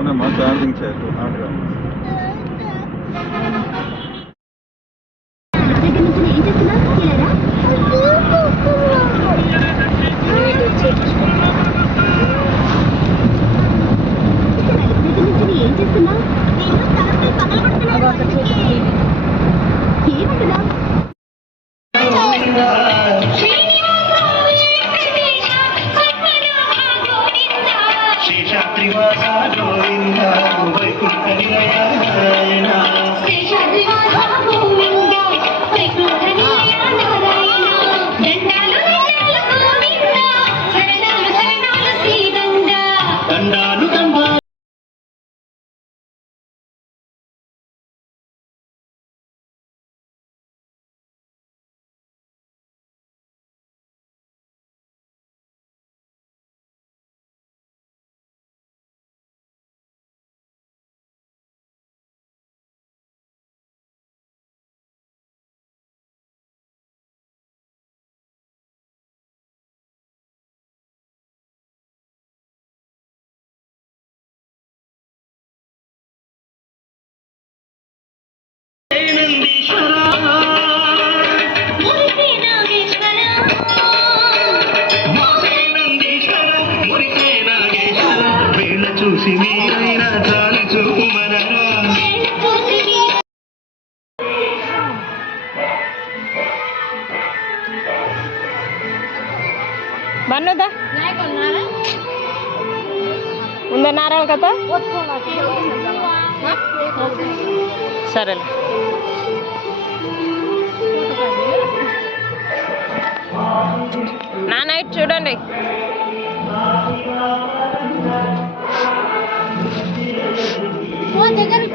મને મત આવી છે તો ¿Quién బన్నుదా ఉందా నారాయణ కథ? సరేలే. నా నైట్ చూడండి. దగ్గరికి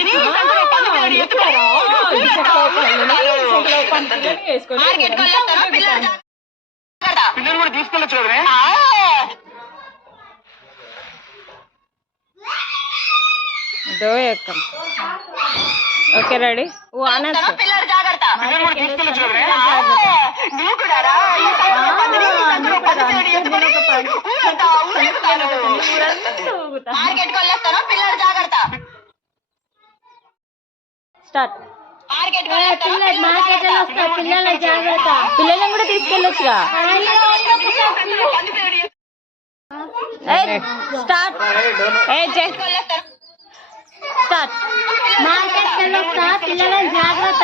సంకలో పందిని ఈ సంకలో పంది పిల్లలు ఎత్తుకోరు మార్కెట్ కొల్లేస్తాను పిల్లలు జాగ్రత్త పిల్లలు కూడా తీసుకెళ్ళచ్చు ఆ, డో ఎక్కం ఓకే రెడీ ఓ అనొచ్చు పిల్లలు జాగ్రత్త పిల్లలు కూడా తీసుకెళ్ళచ్చు దూకుడారా ఈ సంకలో పందిని ఈ సంకలో పంది పిల్లలు ఎత్తుకొని ఊరంతా ఊరేగుతారు మార్కెట్ కొల్లేస్తాను పిల్లలు జాగ్రత్త స్టార్ట్. మార్కెట్ కొల్లేస్తాను మార్కెట్ వస్తా పిల్లల జాగ్రత్త. పిల్లలను కూడా తీసుకెళ్ళొచ్చుగా. పిల్లలు స్టార్ట్. స్టార్ట్. మార్కెట్ వస్తా పిల్లల జాగ్రత్త.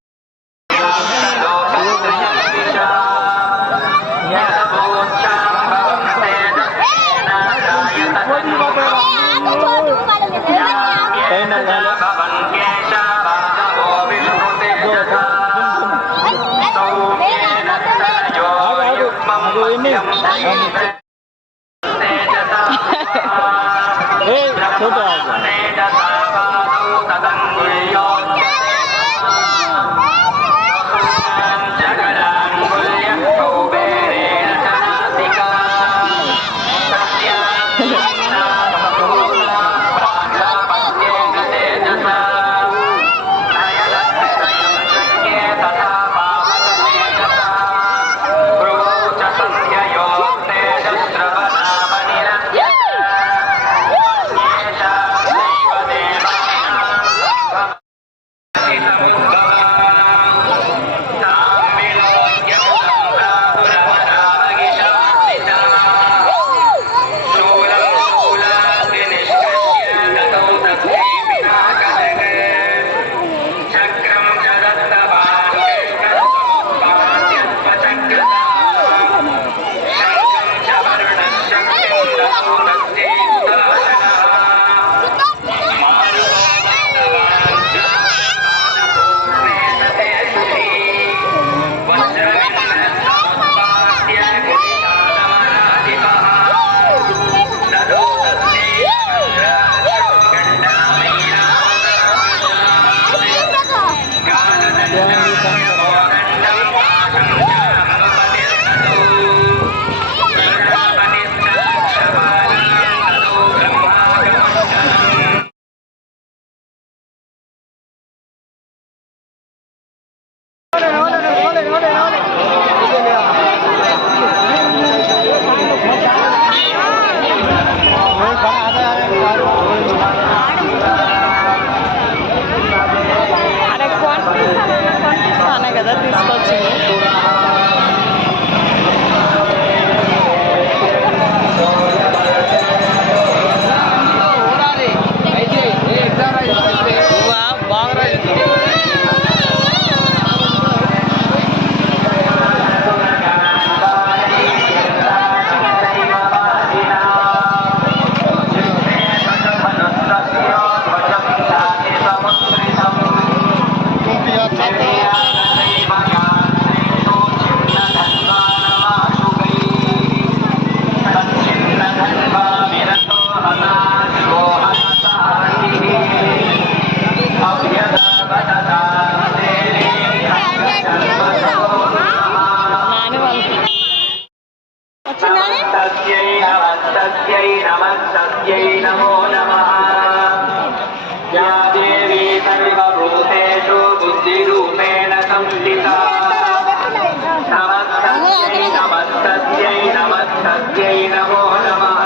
मः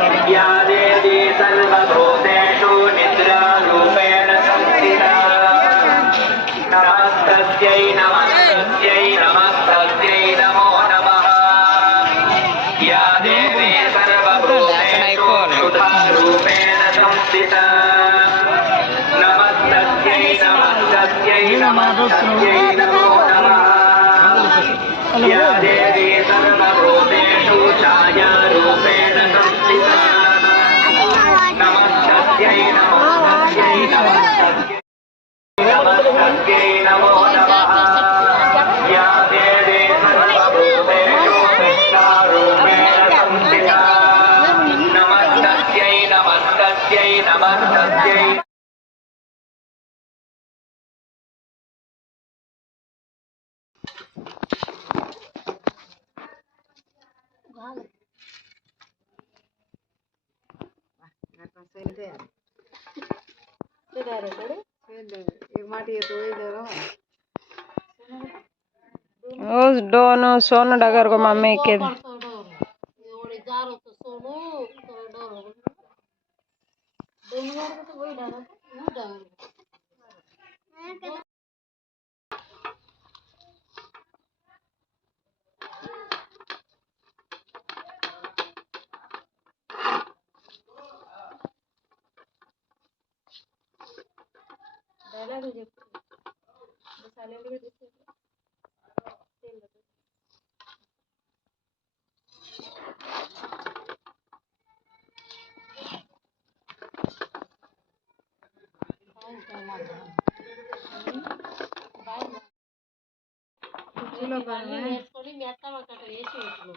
विद्यादे सर्वभूतेषु निद्रारूपेण संस्थिता। तस्यै नमः ओ दोनों सोन डगर को मम्मी के వేసుకొని మెత్తం అక్కడ వేసి పెట్టు